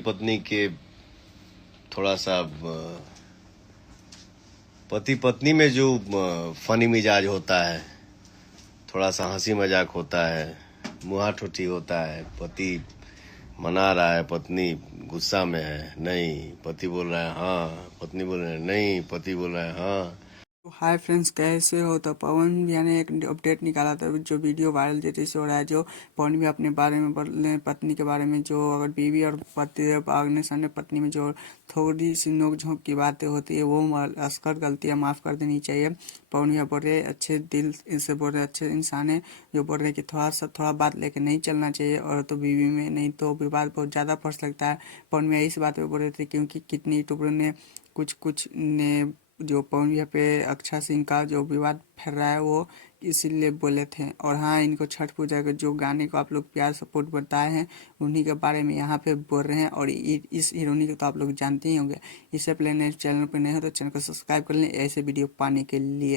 पत्नी के थोड़ा सा पति पत्नी में जो फनी मिजाज होता है, थोड़ा सा हंसी मजाक होता है, मुहा ठुठी होता है। पति मना रहा है, पत्नी गुस्सा में है, नहीं पति बोल रहा है हाँ, पत्नी बोल रही है नहीं, पति बोल रहा है हाँ। हाय फ्रेंड्स, कैसे हो? तो पवन भैया ने एक अपडेट निकाला था जो वीडियो वायरल तेजी से हो रहा है। जो पवन भैया अपने बारे में बोले, पत्नी के बारे में, जो अगर बीवी और पति आगने सामने पत्नी में जो थोड़ी सी नोक झोंक की बातें होती है वो असकर गलतियां माफ़ कर देनी चाहिए। पवन भैया बोल रहे अच्छे दिल से बोल रहे, अच्छे इंसान है जो बोल रहे कि थोड़ा बात लेके नहीं चलना चाहिए और तो बीवी में, नहीं तो विवाद बहुत ज़्यादा फंस लगता है। पवन भैया इस बात पे बोल रहे थे क्योंकि कितनी यूट्यूबरों ने कुछ ने जो पवन भैया पे अक्षा सिंह का जो विवाद फैल रहा है वो इसीलिए बोले थे। और हाँ, इनको छठ पूजा के जो गाने को आप लोग प्यार सपोर्ट बताए हैं उन्हीं के बारे में यहाँ पे बोल रहे हैं। और इस हीरोइनी को तो आप लोग जानते ही होंगे। इससे पहले चैनल पर नए हो तो चैनल को सब्सक्राइब कर लें ऐसे वीडियो पाने के लिए।